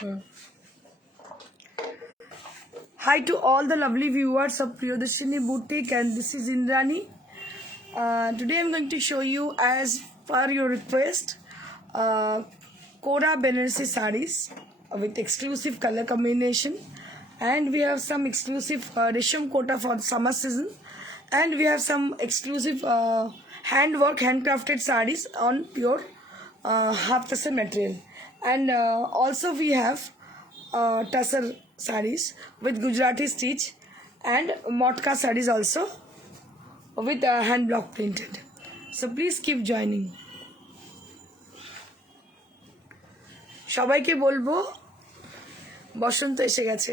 Hi to all the lovely viewers of Priyodashini Boutique, and this is Indrani. Today I'm going to show you, as per your request, Kora Benaressi sarees with exclusive color combination, and we have some exclusive Resham Kota for the summer season, and we have some exclusive handwork, handcrafted sarees on pure half tussar material, and also we have tussar sarees with Gujarati stitch and motka sarees also with hand block printed. So please keep joining. সবাইকে বলবো বসন্ত এসে গেছে।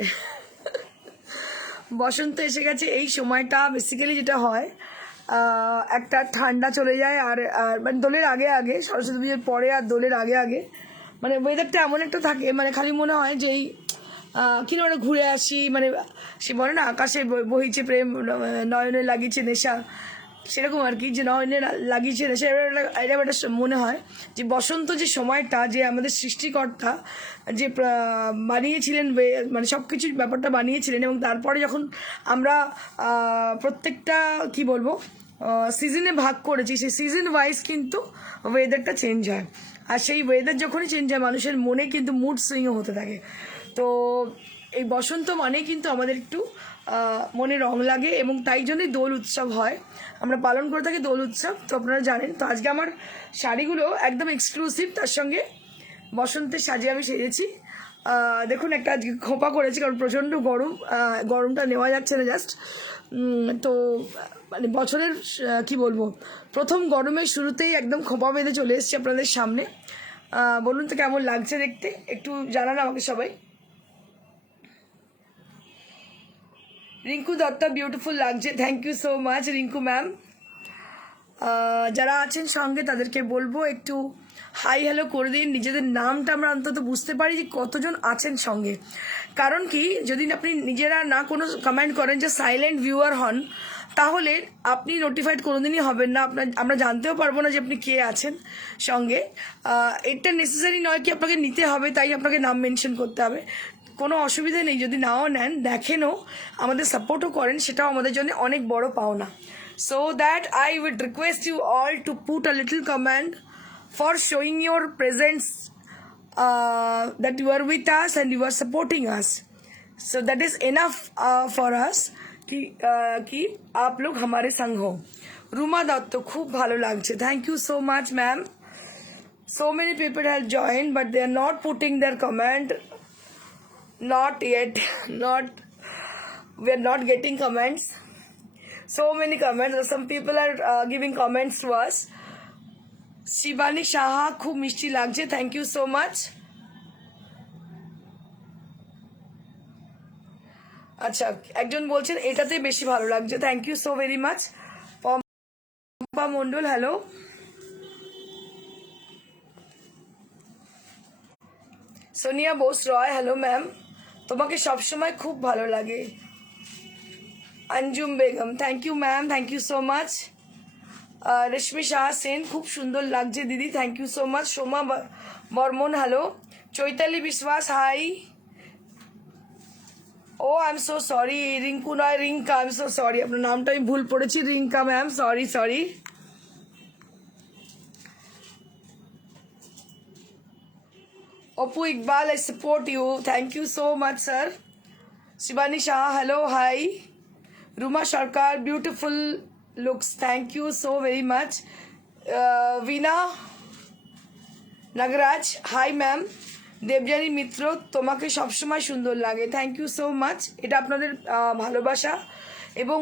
বসন্ত এসে গেছে। এই সময়টা বেসিক্যালি যেটা হয়, একটা ঠান্ডা চলে যায়, আর মানে দোলের আগে আগে, সরস্বতী পুজোর পরে আর দোলের আগে আগে মানে ওয়েদারটা এমন একটা থাকে, মানে খালি মনে হয় যে এই কিনা মানে ঘুরে আসি, মানে সে বলে না আকাশে বহিছে প্রেম, নয়নে লাগিয়েছে নেশা, সেরকম আর কি, যে নয়নে লাগিয়েছে নেশা। এরকম একটা মনে হয় যে বসন্ত যে সময়টা, যে আমাদের সৃষ্টিকর্তা যে বানিয়েছিলেন, মানে সব কিছুর ব্যাপারটা বানিয়েছিলেন, এবং তারপরে যখন আমরা প্রত্যেকটা কি বলবো সিজনে ভাগ করেছি, সেই সিজন ওয়াইজ কিন্তু ওয়েদারটা চেঞ্জ হয়, আর সেই ওয়েদার যখনই চেঞ্জ হয় মানুষের মনে কিন্তু মুড সুইংও হতে থাকে। তো এই বসন্ত মানে কিন্তু আমাদের একটু মনে রং লাগে, এবং তাই জন্যই দোল উৎসব হয়, আমরা পালন করে থাকি দোল উৎসব। তো আপনারা জানেন, তো আজকে আমার শাড়িগুলো একদম এক্সক্লুসিভ, তার সঙ্গে বসন্তের সাজে আমি সেজেছি। দেখুন, একটা আজকে খোঁপা করেছি কারণ প্রচণ্ড গরম, গরমটা নেওয়া যাচ্ছে না জাস্ট। তো মানে বছরের কি বলবো, প্রথম গরমের শুরুতেই একদম খোঁপা বেঁধে চলে এসেছি আপনাদের সামনে। বলুন তো কেমন লাগছে দেখতে, একটু জানান আমাকে সবাই। রিঙ্কু দত্তা, বিউটিফুল লাগছে, thank you so much Rinku ma'am. যারা আছেন সঙ্গে তাদেরকে বলবো একটু হাই হ্যালো করে দিন, নিজেদের নামটা আমরা অন্তত বুঝতে পারি যে কতজন আছেন সঙ্গে। কারণ কি, যদি আপনি নিজেরা না কোনো কমেন্ট করেন, যে সাইলেন্ট ভিউয়ার হন, তাহলে আপনি নোটিফাইড কোনোদিনই হবেন না, আমরা জানতেও পারবো না যে আপনি কে আছেন সঙ্গে। এটা নেসেসারি নয় কি আপনাকে নিতে হবে, তাই আপনাকে নাম মেনশন করতে হবে, কোনো অসুবিধা নেই। যদি নাও নেন, দেখেনও, আমাদের সাপোর্টও করেন, সেটাও আমাদের জন্য অনেক বড় পাওনা। So that I would request you all to put a little comment for showing your presence, that you are with us and you are supporting us. So that is enough for us कि आप लोग हमारे संग हो। रूमा दत्त, खूब भालो लागছে, thank you so much ma'am. So many people have joined but they are not putting their comment, not yet, we are not getting comments. So many comments, some people are giving comments to us. Shivani Shaha, খুব মিষ্টি লাগছে, thank you so much. আচ্ছা, একজন বলছেন এটাতে বেশি ভালো লাগছে, thank you so very much. Pompa Mondal, hello. Sonia Bose Roy, hello ma'am, তোমাকে সবসময় খুব ভালো লাগে। Anjum Begum, thank you ma'am, thank you so much. Reshmi Shah Sen, खूब सुंदर लागছে दीदी, thank you so much. Soma Barman, hello. Chaitali Biswas, hi. Oh I am so sorry, Rinku নয় Rinka, I am so sorry, আপনার নামটা আমি ভুল পড়েছি, Rinka ma'am, sorry sorry. Apu Iqbal, I support you, thank you so much sir. Shivani Shah, hello, hi. Ruma Sarkar, beautiful looks, thank you so very much. Veena Nagaraj, hi ma'am. Debjani Mitra, তোমাকে সবসময় সুন্দর লাগে, থ্যাংক ইউ সো মাচ। এটা আপনাদের ভালোবাসা, এবং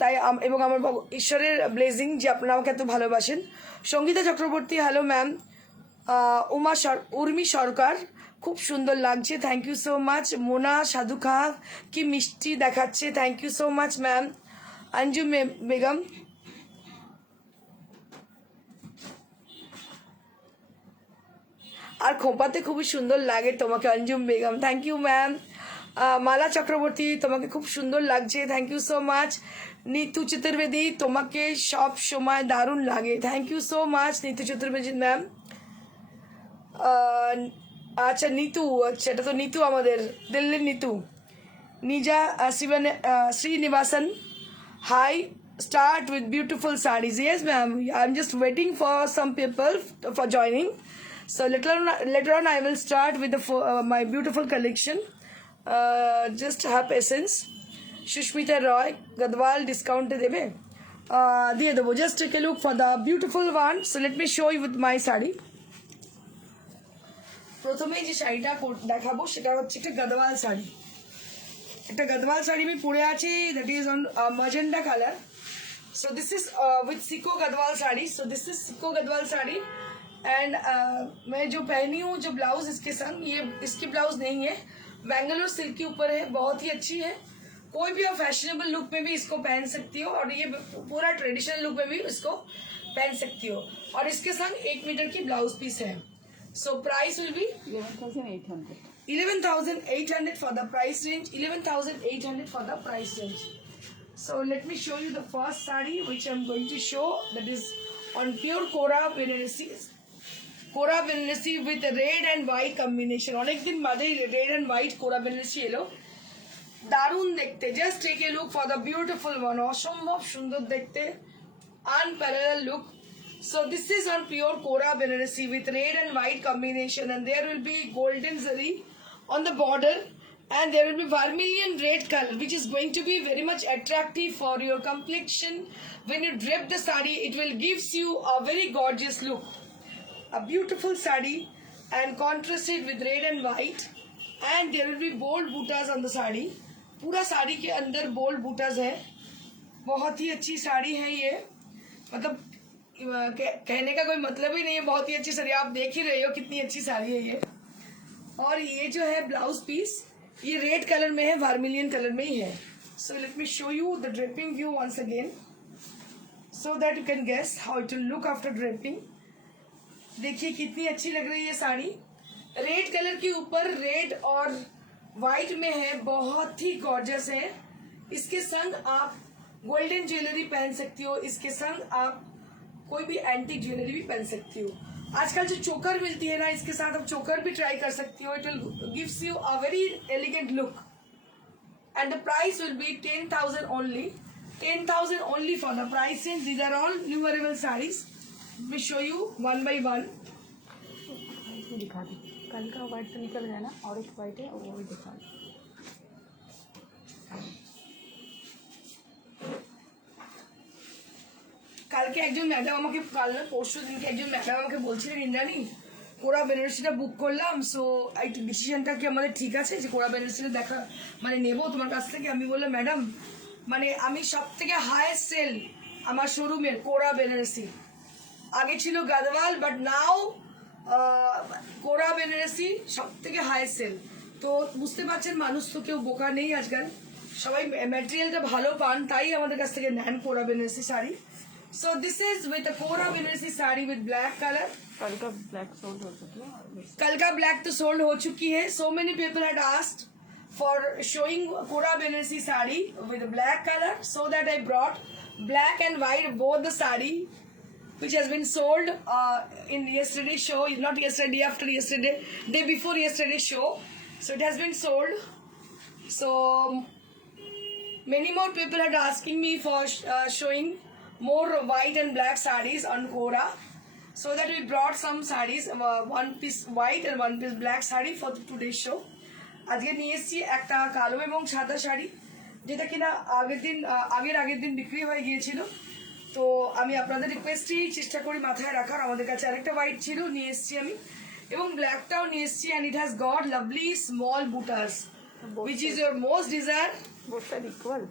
তাই এবং আমার ঈশ্বরের ব্লেসিং যে আপনারা আমাকে এত ভালোবাসেন। Sangeeta Chakraborty, hello ma'am. উর্মি সরকার, খুব সুন্দর লাগছে, thank you so much. Mona Sadhukhan, কি মিষ্টি দেখাচ্ছে, thank you so much ma'am. Anju Begum, আর খোঁপাতে খুবই সুন্দর লাগে তোমাকে, Anjum Begum, thank you ma'am. Mala Chakraborty, তোমাকে খুব সুন্দর লাগছে, thank you so much. Nitu Chaturvedi, তোমাকে সব সময় দারুণ লাগে, thank you so much Nitu Chaturvedi ma'am. আচ্ছা নিতু, আচ্ছা এটা তো নিতু আমাদের দিল্লির Neetu. Nija Srinivasan, hi, start with beautiful sarees. Yes ma'am, I'm just waiting for some people for joining. So later on I will start with my beautiful collection. Just have patience. Shushmita Roy, Gadwal discount দেবে? দিয়ে দেবো। Just take a look for the beautiful one. So let me show you with my saree. প্রথমেই যে শাড়িটা দেখাবো সেটা হচ্ছে একটা গদওয়াল শাড়ি। একটা গদওয়াল শাড়ি আমি পরে আছি, that is on magenta colour. So this is with सिको गदवाल साड़ी। सो दिस इज सिको गदवाल साड़ी एंड मैं जो पहनी हूँ जो ब्लाउज इसके संग, ये इसकी ब्लाउज नहीं है, बेंगलोर सिल्क के ऊपर है, बहुत ही अच्छी है। कोई भी आप फैशनेबल लुक में भी इसको पहन सकती हो और ये पूरा ट्रेडिशनल लुक में भी इसको पहन सकती हो। और इसके संग 1 मीटर की ब्लाउज पीस है। So price will B 11,800 for the price range, 11,800 for the price range. So let me show you the first saree which I'm going to show, that is on pure Kora Benaressi. Kora Benaressi with red and white combination. অনেক দিন বাদে red and white Kora Benaressi এলো, দারুণ দেখতে। Just take a look for the beautiful one. অসম্ভব সুন্দর দেখতে, unparalleled look. So this is on pure Kora Benaressi with red and white combination, and there will be golden zari on the border, and there will be vermilion red color which is going to be very much attractive for your complexion. When you drape the saree, it will gives you a very gorgeous look. A beautiful saree and contrasted with red and white, and there will be bold buttas on the saree. पूरा साड़ी के अंदर बोल्ड बूटास है। बहुत ही अच्छी साड़ी है ये, मतलब कहने का कोई मतलब ही नहीं है, बहुत ही अच्छी साड़ी। आप देख ही रहे हो कितनी अच्छी साड़ी है ये। और ये जो है ब्लाउज पीस, ये रेड कलर में है, वर्मिलियन कलर में ही है। So let me show you the draping view once again so that you can guess how it will look after draping. देखिए कितनी अच्छी लग रही है साड़ी, रेड कलर के ऊपर रेड और वाइट में है, बहुत ही गॉर्जियस है। इसके संग आप गोल्डन ज्वेलरी पहन सकती हो, इसके संग आप कोई भी एंटीक ज्वेलरी भी पहन सकती हो। आजकल जो चोकर मिलती है ना, इसके साथ आप चोकर भी ट्राई कर सकती हो। It will gives you a very elegant look and the price will be 10,000 only, 10,000 only for the price range. These are all new अरेबल saris. We show you one by one. दिखा दी, कल का व्हाइट तो निकल गया ना, और एक व्हाइट है वो भी दिखा दी। কালকে একজন ম্যাডাম আমাকে, কাল না পরশু দিনকে একজন ম্যাডাম আমাকে বলছিলেন, ইন্দ্রাণী কোরা বেনারসিটা বুক করলাম, সো এই ডিসিশনটা কি আমাদের ঠিক আছে যে কোরা বেনারসিটা দেখা মানে নেবো তোমার কাছ থেকে? আমি বললাম ম্যাডাম, মানে আমি সব থেকে হাইয়েস্ট সেল আমার শোরুমের কোরা বেনারসি। আগে ছিল গাদওয়াল, বাট নাও কোরা বেনারসি সব থেকে হাইয়েস্ট সেল। তো বুঝতে পারছেন মানুষ তো কেউ বোকা নেই আজকাল, সবাই ম্যাটেরিয়ালটা ভালো পান, তাই আমাদের কাছ থেকে নেন কোরা বেনারসি sari. So this is with a Kora Benaressi saree with black color. कल का ब्लैक सोल्ड हो चुकी है। कल का ब्लैक तो सोल्ड हो चुकी है। So many people had asked for showing Kora Benaressi saree with a black color, so that I brought black and white both the saree, which has been sold in yesterday's show. Not yesterday, after yesterday, day before yesterday's show. So it has been sold. So many more people had asking me for showing more white and black sarees on Kora, so that we brought some sarees, one piece white and one piece black saree for today's show. আজকে নিয়ে এসেছি একটা কালো এবং সাদা শাড়ি, যেটা কিনা আগের দিন বিক্রি হয়ে গিয়েছিল। তো আমি আপনাদের রিকোয়েস্টই চেষ্টা করি মাথায় রাখার। আমাদের কাছে আরেকটা হোয়াইট ছিল, নিয়ে এসেছি আমি, এবং ব্ল্যাকটাও নিয়ে এসেছি, and it has got lovely small buttas, which is your most desire. both side equal,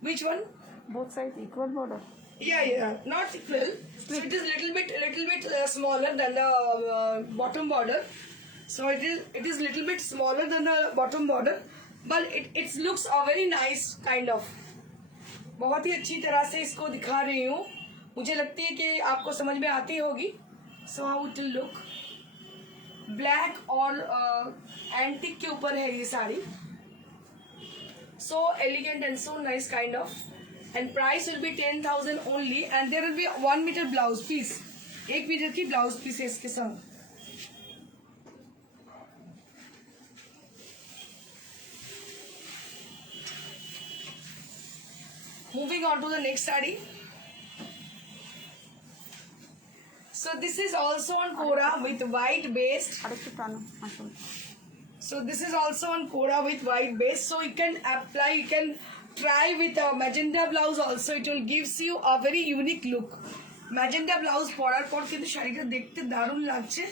Which one? both side equal border. Yeah, not equal. So it is little bit smaller than the bottom border. So it is little bit smaller than the bottom border, but it looks a very nice kind of. बहुत ही अच्छी तरह से इसको दिखा रही हूँ, मुझे लगती है कि आपको समझ में आती होगी। So how it will look, black और एंटिक के ऊपर है ये sari. So elegant and so nice kind of, and price will be 10,000 only, and there will be 1 meter blouse piece, 1 मीटर की ब्लाउज पीस है इसके साथ। Moving on to the next saree. So this is also on Kora with white base. আরেকটু টানো আসুন So this is also on Kora with white base. So you can apply, you can try with a magenta blouse also. It will gives you a very unique look. Magenta blouse পরার পর কিন্তু শাড়িটা দেখতে দারুণ লাগছে.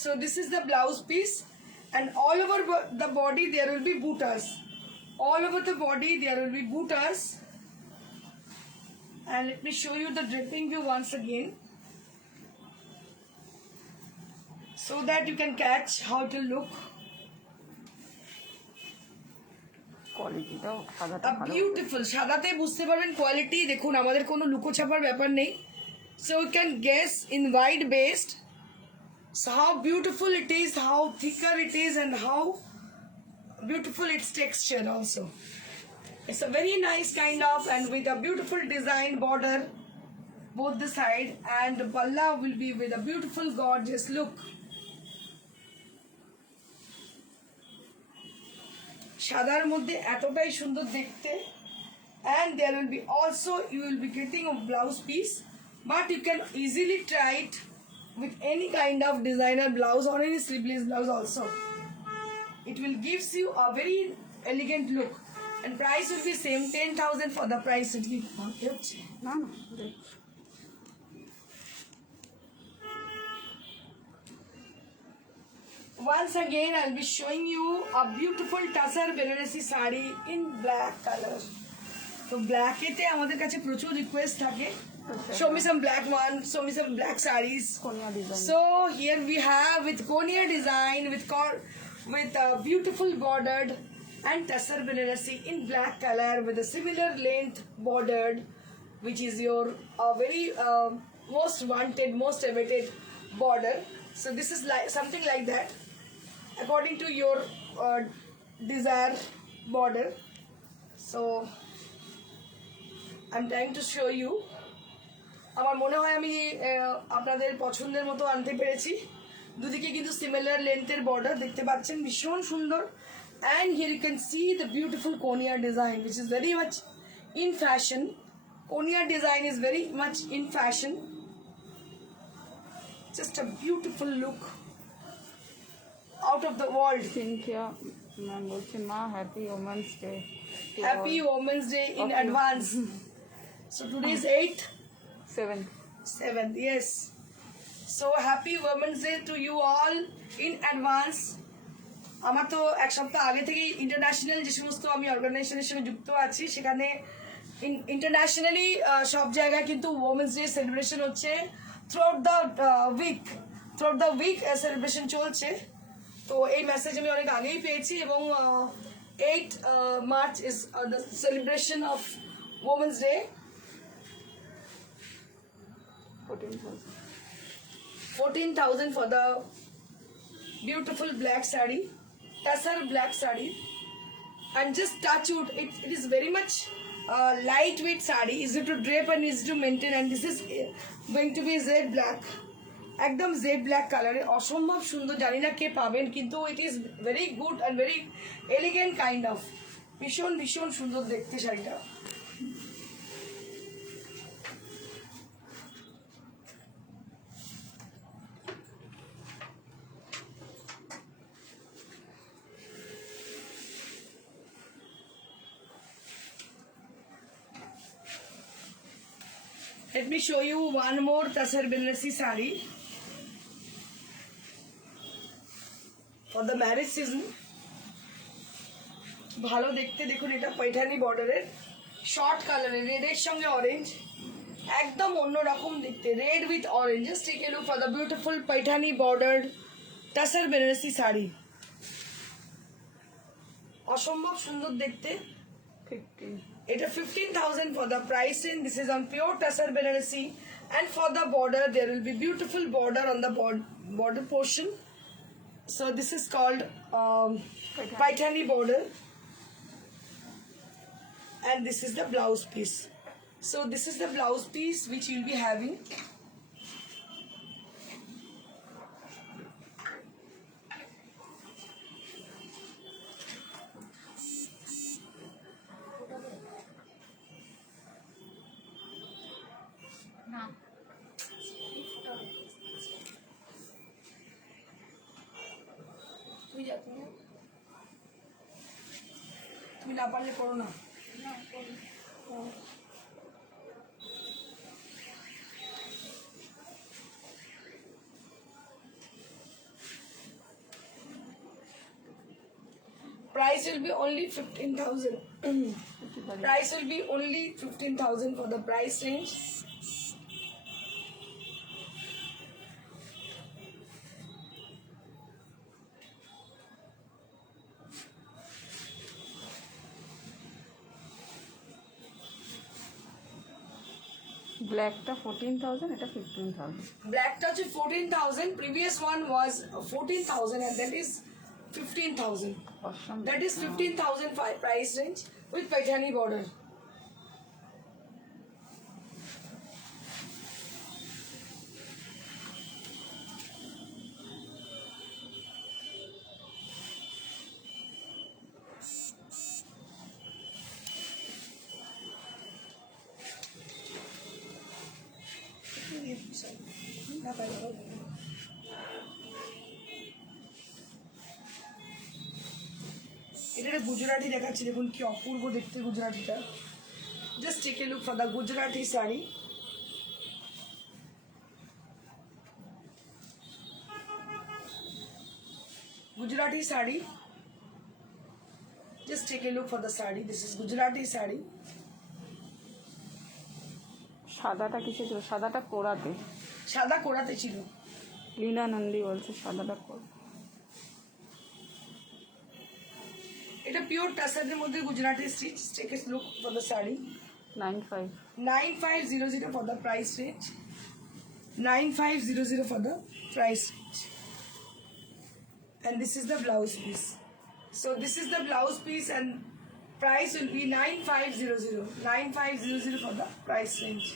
So this is the blouse piece, and all over the body there will be bootas. All over the body there will be bootas. And let me show you the draping view once again, so that you can catch how it will look. কোয়ালিটিটাও সাদাটা A beautiful সাদাতে বুঝতে পারবেন কোয়ালিটি. দেখুন আমাদের কোনো লুকোছাপার ব্যাপার নেই. So you can guess in white based. So how beautiful it is, how thicker it is, and how beautiful its texture also. It's a very nice kind of, and with a beautiful design border both the side, and the palla will be with a beautiful gorgeous look. সাদার মধ্যে এতটাই সুন্দর দেখতে, and there will be also you will be getting a blouse piece, but you can easily try it with any kind of designer blouse or any sleeveless blouse also. It will gives you a very elegant look, and price will be same 10,000 for the price it will. না না দেখ Once again I'll be showing you a beautiful Tasar Benarasi saree in black color. So black এতে আমাদের কাছে প্রচুর রিকোয়েস্ট থাকে, show me some black one, show me some black sarees. কোনিয়া design So here we have with Konya design with a beautiful bordered and Tasar Benarasi in black color with a similar length bordered, which is your very most wanted, most awaited border. So this is like something like that according to your desire border. So I'm trying to show you. আমার মনে হয় আমি আপনাদের পছন্দের মতো আনতে পেরেছি. দুদিকে কিন্তু সিমিলার লেন্থের বর্ডার দেখতে পাচ্ছেন, ভীষণ সুন্দর. And here you can see the beautiful Konya design, which is very much in fashion. Konya design is very much in fashion. Just a beautiful look out of the world. Cynthia ma'am বলছে মা happy women's day Happy Women's Day in Okay. advance. So today is 8th. 7th, yes. So happy Women's Day to you all in advance. আমার তো এক সপ্তাহ আগে থেকেই ইন্টারন্যাশনাল যে সমস্ত আমি অর্গানাইজেশনের সঙ্গে যুক্ত আছি, সেখানে ইন্টারন্যাশনালি সব জায়গায় কিন্তু ওমেন্স ডে সেলিব্রেশন হচ্ছে. থ্রুআউট দ্য উইক সেলিব্রেশন চলছে. তো এই মেসেজ আমি অনেক আগেই পেয়েছি, এবং 8 March is the celebration of Women's Day. 14,000 for the beautiful black saree, Tasar black saree, and just touch wood. It is very much lightweight saree, easy to drape and easy to maintain, and this is going to be jet black, একদম jet black কালারে, অসম্ভব সুন্দর. জানি না কে পাবেন, কিন্তু it is very good and very elegant kind of. ভীষণ ভীষণ সুন্দর দেখতে শাড়িটা. Let me show you one more Tasar Benarasi saree for the marriage season. ভালো দেখতে. দেখুন এটা পৈঠানি বর্ডারের, শর্ট কালারের, রেডের সঙ্গে অরেঞ্জ, একদম অন্যরকম দেখতে. Red with orange. Just take a look for the beautiful Paithani bordered Tasar Benarasi saree. অসম্ভব সুন্দর দেখতে. 15 এটা 15,000 for the price in. This is on pure Tasar Benarasi, and for the border there will be beautiful border on the border portion. So this is called Paithani border, and this is the blouse piece. So this is the blouse piece which you'll be having. তুমি না পারলে করো না। Price will be only 15,000. Price will be only 15,000 for the price range. ব্ল্যাকটা 14,000, এটা 15,000। Black touch is 14,000. Previous one was 14,000 and that is 15,000. Assam That is 15,000 price range with Paithani border. এটা একটা গুজরাটি দেখাচ্ছি, দেখুন কি অপূর্ব দেখতে গুজরাটিটা। Just take a look for the Gujarati sari. Gujarati sari. Just take a look for the sari. This is Gujarati sari. সাদাটা কিসে ছিল? সাদাটা কোরাতে, সাদা কোরাতে ছিল। লীনা নন্দী বলছে সাদাটা কোরা। এটা পিওর টাসারের মধ্যে Gujarati stitch. Take a look for the sari. 95। 9500 for the price range. 9500 for the price range. And this is the blouse piece. So this is the blouse piece and price will be 9500. 9500 for the price range.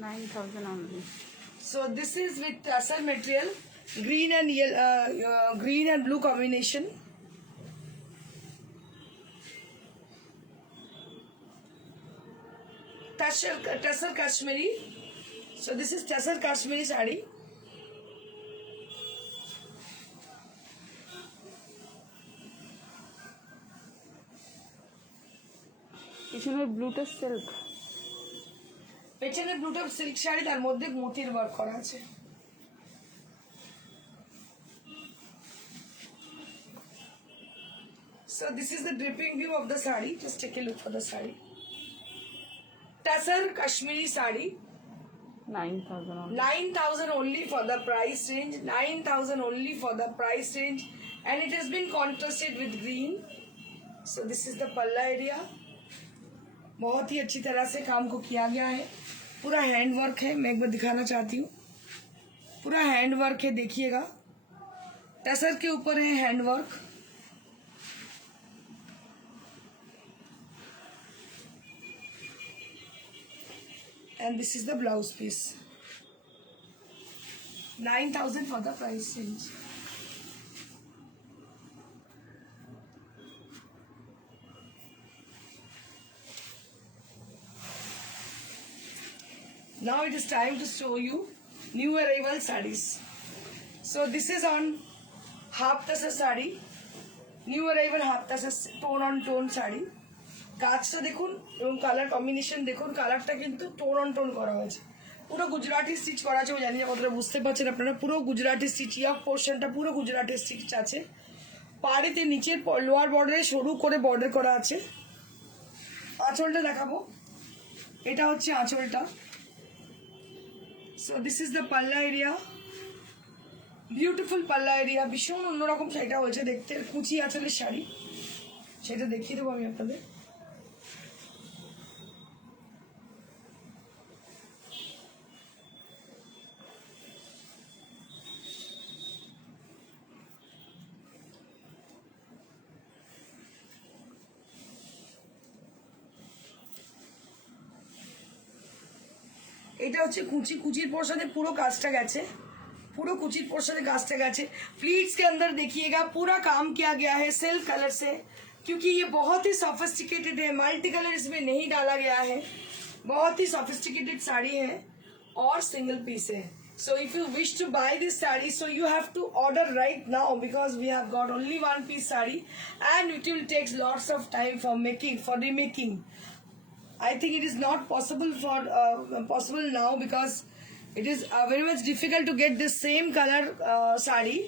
$9,000 only. So this is with tassel material, green and green and blue combination. Tassel Kashmiri. So this is tassel Kashmiri sari. পিছনের ব্লুটা সিল্ক। পেছনে ব্লুটা সিল্ক শাড়ি, তার মধ্যে মোতির ওয়ার্ক করা আছে। So this is the dripping view of the sari. Just take a look for the sari. Tassel Kashmiri sari. 9,000 only. 9,000 only for the price range. 9,000 only for the price range. And it has been contrasted with green. So this is the palla area. बहुत ही अच्छी तरह से काम को किया गया है। पूरा हैंड वर्क है। मैं एक बार दिखाना चाहती हूँ। पूरा हैंड वर्क है, देखिएगा। टसर के ऊपर है hand work. And this is the blouse piece. 9,000 for the price range. Now it is time to show you new arrival sarees. So this is on half tasa sari. New arrival half tasa tone on tone sari. কাজটা দেখুন এবং colour combination দেখুন। কালারটা কিন্তু tone on tone করা হয়েছে। পুরো গুজরাটি স্টিচ করা আছে। আমি জানি না কতটা বুঝতে পারছেন আপনারা। পুরো গুজরাটি স্টিচ, ইয়াক পোর্শনটা পুরো গুজরাটি স্টিচ আছে। পাড়িতে নিচের লোয়ার বর্ডারে সরু করে বর্ডার করা আছে। আঁচলটা দেখাবো। এটা হচ্ছে আঁচলটা। So this is the palla area. Beautiful palla area. ভীষণ অন্যরকম শাড়িটা হয়েছে দেখতে। কুচি আঁচলের শাড়ি, সেটা দেখিয়ে দেবো আমি আপনাদের। এটা হচ্ছে कुची कुचिर पोर्शने पूरा काजटा गেছে पूरा कुचिर पोर्शने काजटा गেছে प्लीट्स के अंदर देखिएगा पूरा काम किया गया है सिल्क कलर से क्योंकि ये बहुत ही सोफिस्टिकेटेड है मल्टी कलर इसमें नहीं डाला गया है बहुत ही सोफिस्टिकेटेड साड़ी है और सिंगल पीस है so if you wish to buy this saree so you have to order right now because we have got only one piece saree and it will take lots of time for remaking. I think it is not possible possible now because it is very much difficult to get this same color saree.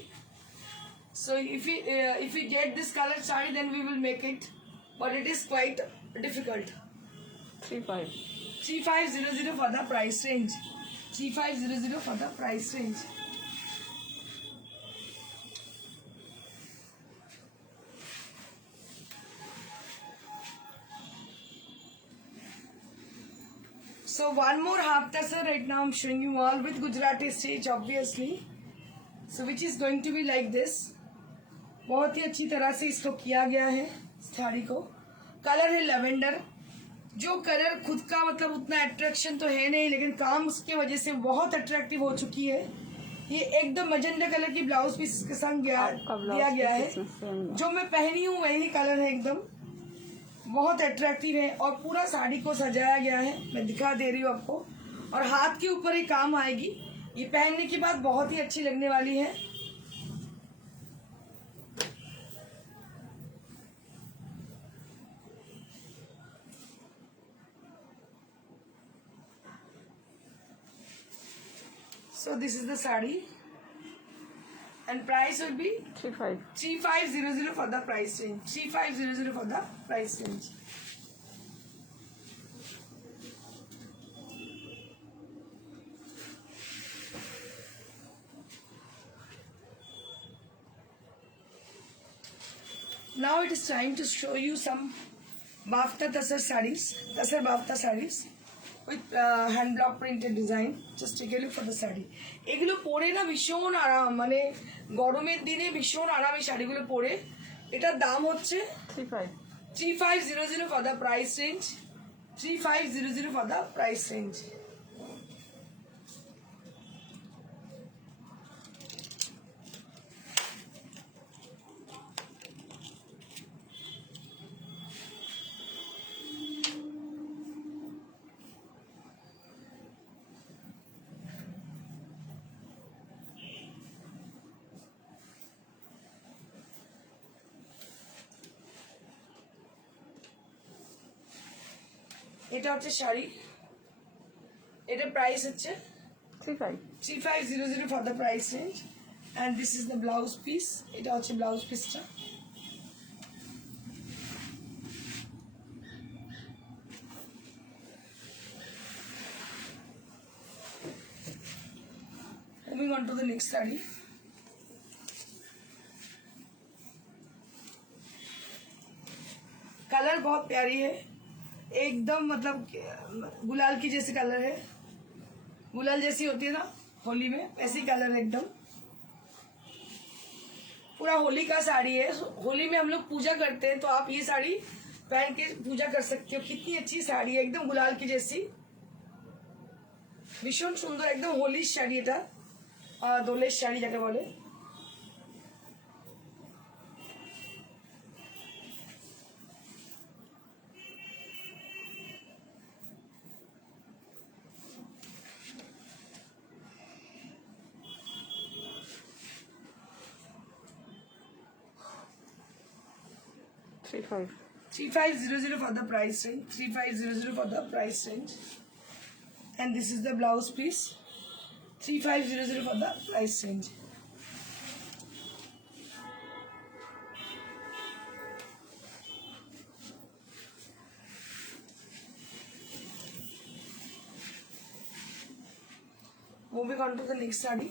So if we get this color saree then we will make it, but it is quite difficult. 3500 for the price range. 3500 for the price range. So one more half tassel right now I'm showing you all with Gujarati stitch obviously. So which is going to be like this. बहुत ही अच्छी तरह से इसको किया गया है साड़ी को. कलर है लेवेंडर जो कलर खुद का मतलब उतना अट्रैक्शन तो है नहीं लेकिन काम उसकी वजह से बहुत अट्रैक्टिव हो चुकी है. ये एकदम मजेंडा कलर की ब्लाउज पीस के संग दिया गया है जो मैं पहनी हूँ वही कलर है एकदम बहुत अट्रैक्टिव है और पूरा साड़ी को सजाया गया है. मैं दिखा दे रही हूँ आपको और हाथ के ऊपर ही काम आएगी. ये पहनने के बाद बहुत ही अच्छी लगने वाली है. So this is the sari and price will be 3500 for the price range. 3500 for the price range. Now it is time to show you some bafta tasar sarees, tasar bafta sarees with hand block printed design. Just take a look for the saree. এগুলো পরে না ভীষণ আরাম মানে গরমের দিনে ভীষণ আরাম এই শাড়িগুলো পরে. এটার দাম হচ্ছে 3500 for the price range. 3500 for the price range. এটা হচ্ছে শাড়ি. এটা প্রাইস হচ্ছে 3500 for the price range and this is the blouse piece. এটা হচ্ছে ব্লাউজ পিসটা. Moving on to the next saree. Colour बहुत प्यारी है एकदम मतलब गुलाल की जैसी कलर है. गुलाल जैसी होती है ना होली में ऐसी कलर है एकदम. पूरा होली का साड़ी है. होली में हम लोग पूजा करते हैं तो आप ये साड़ी पहन के पूजा कर सकते हो. कितनी अच्छी साड़ी है एकदम गुलाल की जैसी भीषण सुंदर एकदम होली শাড়ি. এটা দোলের শাড়ি যাকে বলে. Three five. 3500 for the price range. 3500 for the price range. And this is the blouse piece. 3500 for the price range. Moving on to the next saree.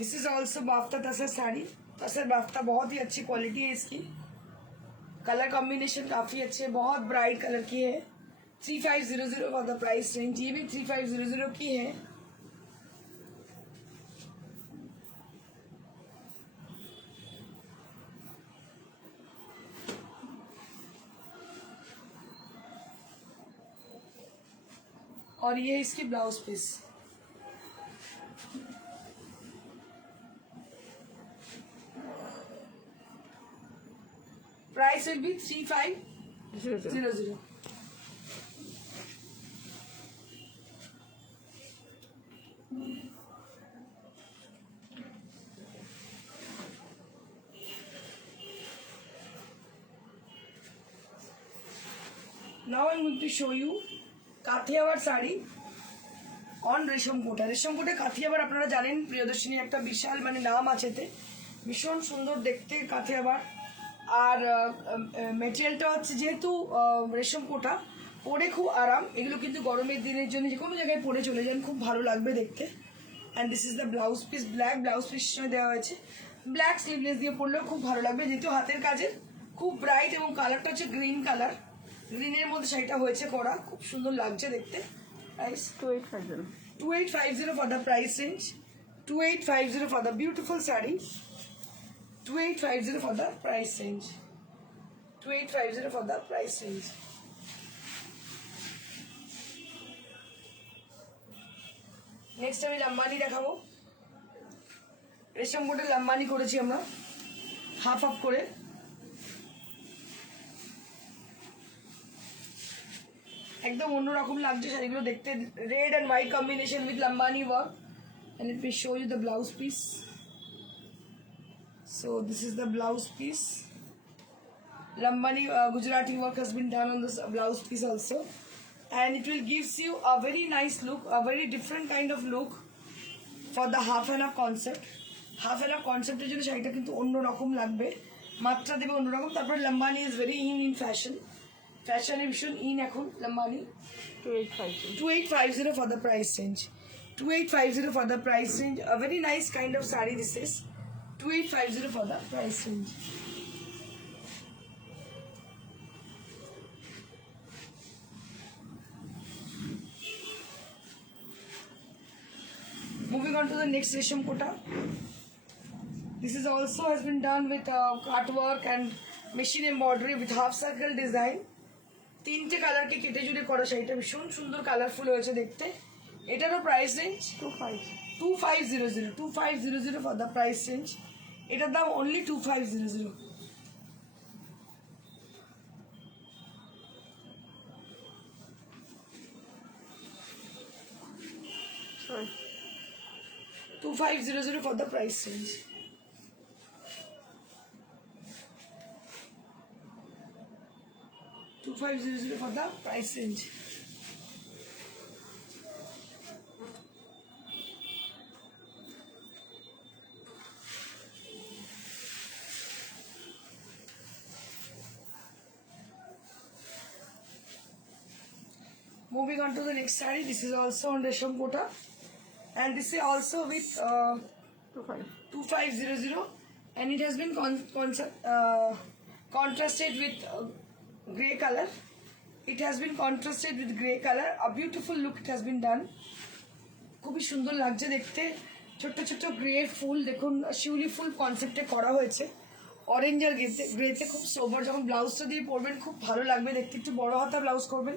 This is also bafta tasar saree. तसर बाफ्ता बहुत ही अच्छी क्वालिटी है इसकी. Colour combination काफ़ी अच्छे बहुत bright colour की है. 3500 फॉर द प्राइस रेंज. ये भी 3500 की है. और ये इसकी blouse piece. Price will be 3500। Now I'm going to show you Kathiawad sari on resham Kota. রেশম কোটে কাথিয়াওয়াড় আপনারা জানেন প্রিয়দর্শিনী একটা বিশাল মানে নাম আছে এতে, ভীষণ সুন্দর দেখতে কাথিয়াওয়াড়। আর মেটেরিয়ালটা হচ্ছে যেহেতু রেশম কোটা, পরে খুব আরাম। এগুলো কিন্তু গরমের দিনের জন্য যে কোনো জায়গায় পরে চলে যান, খুব ভালো লাগবে দেখতে। And this is the blouse piece, black blouse piece দেওয়া হয়েছে, ব্ল্যাক স্লিভলেস দিয়ে পরলেও খুব ভালো লাগবে, যেহেতু হাতের কাজের, খুব ব্রাইট। এবং কালারটা হচ্ছে গ্রিন কালার, গ্রিনের মধ্যে শাড়িটা হয়েছে করা, খুব সুন্দর লাগছে দেখতে। প্রাইস 2850 for the price range, 2850 for the beautiful saree, 2850 for the price range, 2850 for the price range. Next আমি লাম্বানি দেখাবো। রেশম কোটের লাম্বানি করেছি আমরা হাফ হাফ করে। একদম অন্যরকম লাগছে শাড়িগুলো দেখতে, red and white combination with Lambani work. And let me show you the blouse piece. So this is the blouse piece. Lambani Gujarati work has been done on this blouse piece also, and it will gives you a very nice look, a very different kind of look for the half and half concept. Half and half concept এর জন্য শাড়িটা কিন্তু অন্যরকম লাগবে, মাত্রা দেবে অন্যরকম। তারপর Lambani is very in fashion, ফ্যাশনে ভীষণ ইন এখন লাম্বানি। 2850 for the price range, 2850 for the price range. A very nice kind of saree this is, 2850 for the price range. Moving on to the next resham kota. This is also has been done with cut work and machine embroidery with half circle design. তিনটে কালারকে কেটে জুড়ে করা শাড়িটা ভীষণ সুন্দর কালারফুল হয়েছে দেখতে। এটারও price range 2500 for the price range. এটার দাম অনলি 2500। Sorry. 2500 for the price range. $2500 for the price range. Moving on to the next saree. This is also on resham kota, and this is also with 2500, and it has been contrasted with grey color. It has been contrasted with grey color. A beautiful look it has been done. খুবই সুন্দর লাগছে দেখতে। ছোট্ট ছোট্ট গ্রে ফুল দেখুন, শিউলি ফুল কনসেপ্টে করা হয়েছে অরেঞ্জ আর গ্রেতে, খুব সোবার। যখন ব্লাউজটা দিয়ে পরবেন খুব ভালো লাগবে দেখতে। একটু বড় হাতা ব্লাউজ করবেন,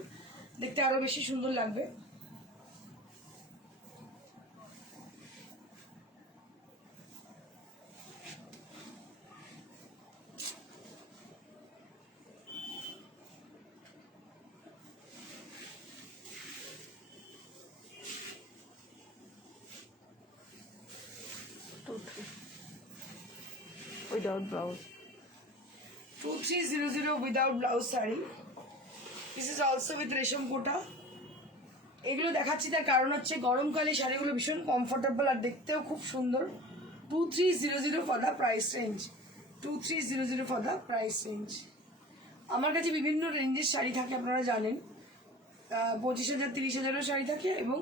দেখতে আরো বেশি সুন্দর লাগবে। Without blouse. 2300 without blouse saree. This is also with রেশম কোটা। এগুলো দেখাচ্ছি তার কারণ হচ্ছে গরমকালে শাড়িগুলো ভীষণ কমফোর্টেবল আর দেখতেও খুব সুন্দর। 2300 for the price range, 2300 for the price range. আমার কাছে বিভিন্ন রেঞ্জের শাড়ি থাকে আপনারা জানেন, 25,000 30,000 শাড়ি থাকে এবং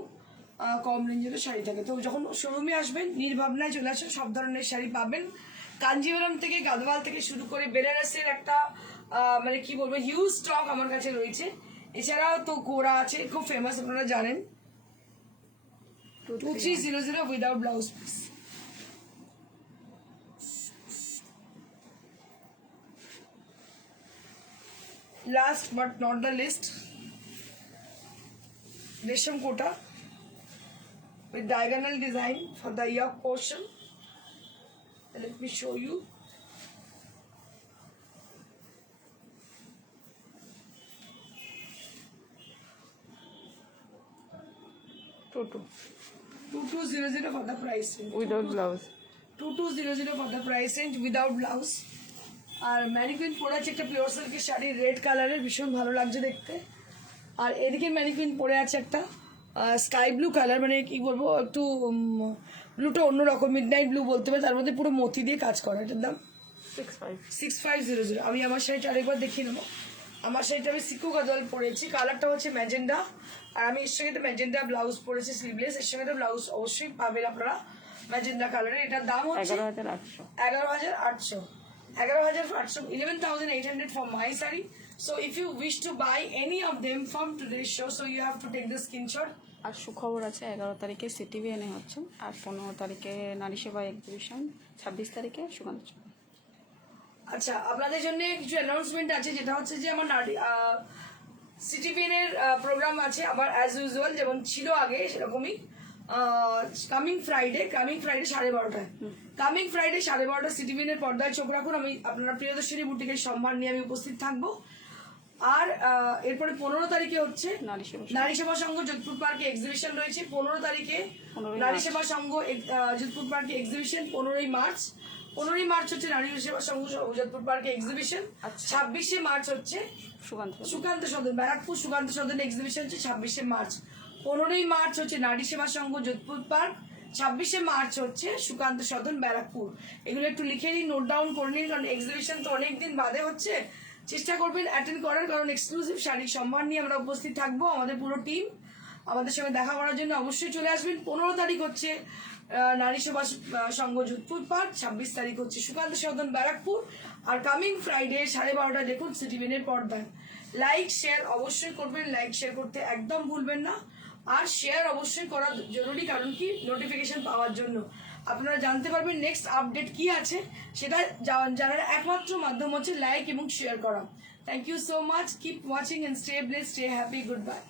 কম রেঞ্জেরও শাড়ি থাকে। তো যখন শোরুমে আসবেন নির্ভাবনায় চলে আসুন, সব ধরনের শাড়ি পাবেন। কাঞ্জিভরম থেকে গাদওয়াল থেকে শুরু করে বেনারসের একটা মানে কি বলবো হিউজ স্টক আমার কাছে রয়েছে। এছাড়াও তো গোরা আছে, খুব ফেমাস, আপনারা জানেন। 2300 without blouse piece. Last but not the least, resham Kota with diagonal design for the yoke portion. Let me show you. টোটো 2200 for the price range. Without blouse 2200 for the price range without blouse. আর mannequin পরে আছে একটা পিওর সিল্কের শাড়ি রেড কালারের, ভীষণ ভালো লাগছে দেখতে। আর এদিকে ম্যানিকুইন পরে আছে একটা স্কাই ব্লু কালার, মানে কি বলবো, একটু ব্লুটা অন্যরকম, মিডনাইট ব্লু বলতে হবে, তার মধ্যে পুরো মতি দিয়ে কাজ করা। এটার দাম 6500। আমি আমার শাড়িটা আরেকবার দেখিয়ে নেবো। আমার শাড়িটা আমি সিকো গাদল পরেছি, কালারটা হচ্ছে ম্যাজেন্ডা, আর আমি এর সঙ্গে একটা ম্যাজেন্ডা ব্লাউজ পরেছি স্লিভলেস, এর সঙ্গে একটা ব্লাউজ অবশ্যই পাবেন আপনারা ম্যাজেন্ডা কালারের। এটার দাম হচ্ছে 11,800 11,800 for my saree. So if you wish to buy any of them from today's show, so you have to take the screenshot. আর সুখবর আছে, 11 তারিখে সিটিভিএনে হচ্ছে, আর 15 তারিখে নারী সেবা এক্সিবিশন, 26 তারিখে সুকান্ত চক্র। আচ্ছা, আপনাদের জন্য কিছু অ্যানাউন্সমেন্ট আছে, যেটা হচ্ছে যে আমার সিটিভিএনের প্রোগ্রাম আছে আবার অ্যাজ ইউজুয়াল, যেমন ছিল আগে সেরকমই। কামিং ফ্রাইডে 12:30, কামিং ফ্রাইডে 12:30 সিটিভিএনের পর্দায় চোখ রাখুন। আমি আপনারা প্রিয়দর্শিনী বুটিকের সম্মান নিয়ে আমি উপস্থিত থাকবো। আর এরপরে 15 তারিখে হচ্ছে নারী সেবা সংঘ যোধপুর পার্কে এক্সিবিশন রয়েছে। 15 তারিখে নারী সেবা সংঘ যোধপুর পার্কে এক্সিবিশন। 15ই মার্চ হচ্ছে নারী সেবা সংঘ যোধপুর পার্কে এক্সিবিশন। 26শে মার্চ হচ্ছে সুকান্ত সদন ব্যারাকপুর সুকান্ত সদন এক্সিবিশন হচ্ছে 26শে মার্চ। 15ই মার্চ হচ্ছে নারী সেবা সংঘ যোধপুর পার্ক, 26শে মার্চ হচ্ছে সুকান্ত সদন ব্যারাকপুর। এগুলো একটু লিখে নিন, নোট ডাউন করে নিন, কারণ এক্সিবিশন তো অনেকদিন বাদে হচ্ছে। চেষ্টা করবেন অ্যাটেন্ড করার, কারণ এক্সক্লুসিভ শাড়ির সম্মান নিয়ে আমরা উপস্থিত থাকবো। আমাদের পুরো টিম আমাদের সঙ্গে দেখা করার জন্য অবশ্যই চলে আসবেন। 15 তারিখ হচ্ছে নারী সেবা সংঘ যোধপুর পার্ক, 26 তারিখ হচ্ছে সুকান্ত সদন ব্যারাকপুর। আর কামিং ফ্রাইডে 12:30 দেখুন সিটিভিএনের পর্দায়। লাইক শেয়ার অবশ্যই করবেন, লাইক শেয়ার করতে একদম ভুলবেন না। আর শেয়ার অবশ্যই করা জরুরি, কারণ কি নোটিফিকেশন পাওয়ার জন্য। আপনারা জানতে পারবেন নেক্সট আপডেট কি আছে, সেটা জানার একমাত্র মাধ্যম হচ্ছে লাইক এবং শেয়ার করা। Thank you so much, keep watching and stay blessed, stay happy, good by.